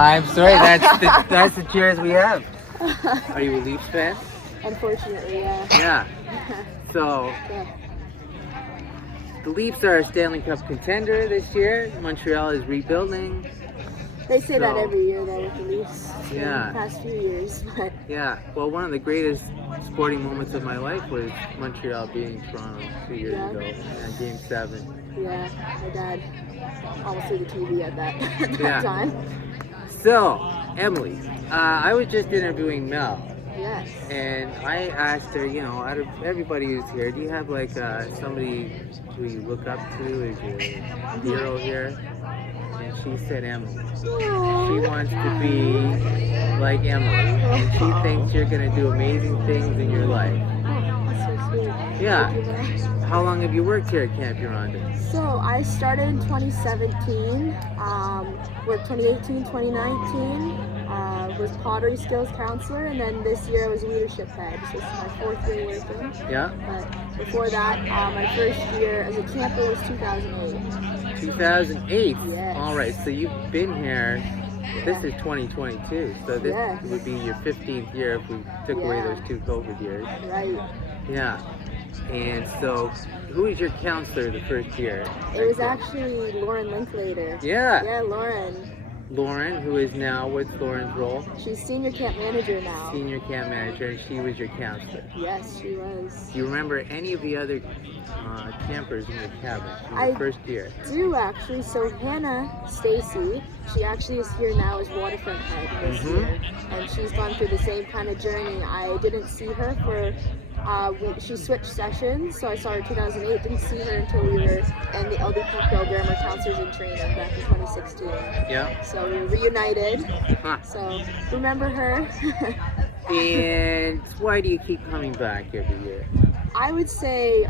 I'm sorry, that's the cheers we have. Are you a Leafs fan? Unfortunately, yeah. Yeah. So, Yeah. the Leafs are a Stanley Cup contender this year. Montreal is rebuilding. They say that So, every year though with the Leafs Yeah. in the past few years, but Yeah. Well, one of the greatest sporting moments of my life was Montreal beating Toronto 2 years Yeah. ago in Game 7. yeah, my dad almost threw the TV at that at that Yeah. time. So, Emily, I was just interviewing Mel. Yes. And I asked her, out of everybody who's here, do you have like somebody who you look up to as your hero here? And she said Emily. She wants to be like Emily. And she thinks you're going to do amazing things in your life. That's so sweet. Yeah. Thank you, man. How long have you worked here at Camp Yolanda? So I started in 2017, worked 2018, 2019, was pottery skills counselor, and then this year I was leadership head. So this is my 4th year working. Yeah. But before that, my first year as a camper was 2008. 2008? Yes. All right, so you've been here. This is 2022, so this Yes. would be your 15th year if we took away Yeah. those 2 COVID years. Right. Yeah. And so, who was your counselor the first year? It was actually Lauren Linklater. Yeah. Yeah, Lauren. Lauren, who is now, what's Lauren's role? She's senior camp manager now. Senior camp manager, and she was your counselor. Yes, she was. Do you remember any of the other campers in your cabin in I your first year? do actually. So Hannah Stacy, she actually is here now as waterfront head this year, and she's gone through the same kind of journey. I didn't see her for. She switched sessions, so I saw her in 2008. Didn't see her until we were in the LDP program or counselors in training back in 2016. Yeah. So we were reunited. Huh. So remember her. And why do you keep coming back every year? I would say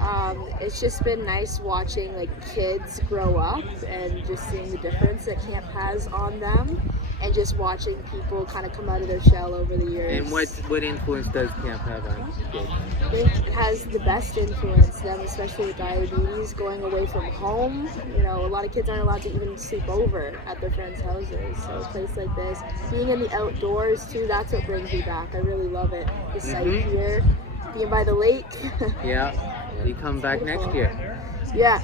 it's just been nice watching like kids grow up and just seeing the difference that camp has on them, and just watching people kind of come out of their shell over the years. And what influence does camp have on kids? I think it has the best influence them, especially with diabetes, going away from home. A lot of kids aren't allowed to even sleep over at their friends' houses. So a place like this, being in the outdoors too, that's what brings me back. I really love it. The sight here, being by the lake. Yeah. You come back next year. Yeah.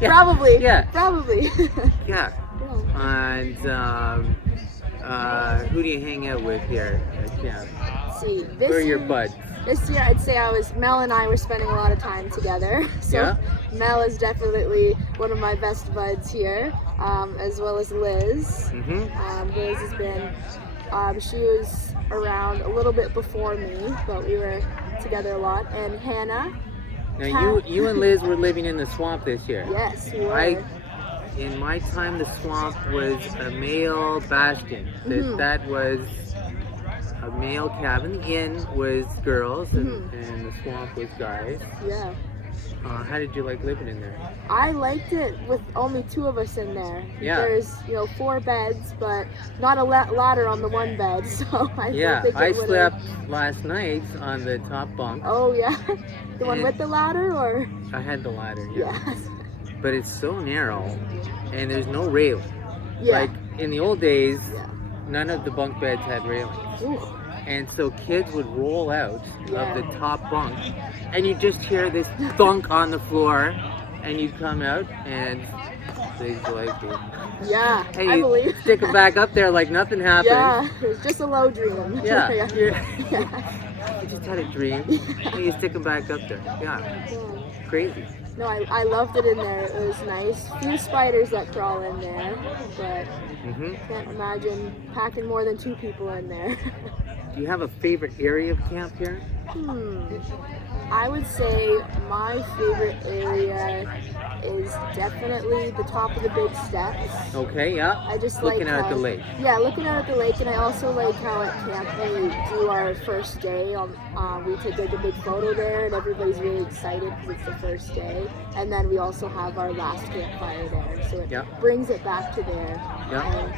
Probably. Yeah. Probably. Yeah. And who do you hang out with here at camp? See, Who are your buds? This year, I'd say Mel and I were spending a lot of time together. So Yeah. Mel is definitely one of my best buds here, as well as Liz. Liz has been, she was around a little bit before me, but we were together a lot. And Hannah. Now you and Liz were living in the swamp this year. Yes, we were. In my time, the swamp was a male bastion. That was a male cabin. The inn was girls, and the swamp was guys. Yeah. How did you like living in there? I liked it with only 2 of us in there. Yeah. There's 4 beds, but not a ladder on the one bed, so I don't think I it would've- slept last night on the top bunk. Oh yeah, the one And- with the ladder, or I had the ladder, yeah. yes. But it's so narrow, and there's no railing. Yeah. Like in the old days, Yeah. none of the bunk beds had railings. Ooh. And so kids would roll out Yeah. of the top bunk, and you just hear this thunk on the floor, and you come out, and things like it. Yeah, And I you believe. stick it back up there like nothing happened. Yeah, it was just a low dream. Yeah. yeah. You just had a dream, and you stick them back up there. Yeah, crazy. No, I loved it in there. It was nice. Few spiders that crawl in there, but can't imagine packing more than 2 people in there. Do you have a favorite area of camp here? I would say my favorite area is definitely the top of the big steps. Okay, yeah. I just looking like out how, at the lake. Yeah, looking out at the lake, and I also like how at camp we do our first day. We take like a big photo there, and everybody's really excited because it's the first day. And then we also have our last campfire there, so it brings it back to there. Yeah. And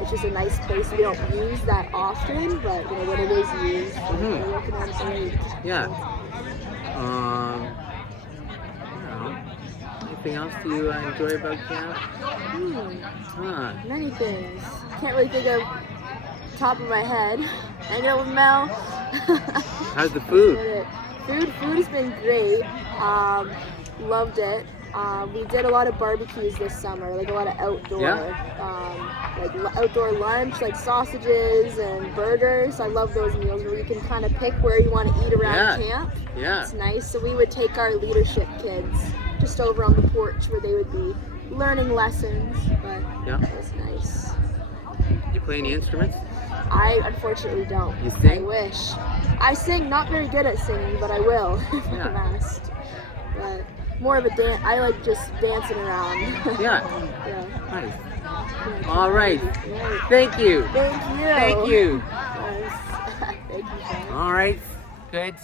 it's just a nice place we don't use that often, but when it is used, we're looking at the lake. Yeah. I Anything else do you enjoy about camp? Huh. Many things. Can't really think of top of my head. Hanging out with Mel. How's the food? Food has been great. Loved it. We did a lot of barbecues this summer, like a lot of outdoor, like outdoor lunch, like sausages and burgers. I love those meals where you can kind of pick where you want to eat around camp. Yeah. It's nice. So we would take our leadership kids just over on the porch where they would be learning lessons, but it was nice. You play any instruments? I unfortunately don't. You sing? I wish. I sing, not very good at singing, but I will if I'm asked. But more of a dance. I like just dancing around. Yeah. Nice. Yeah. All right. Thank you. Thank you. Thank you. Yes. Thank you. All right. Good.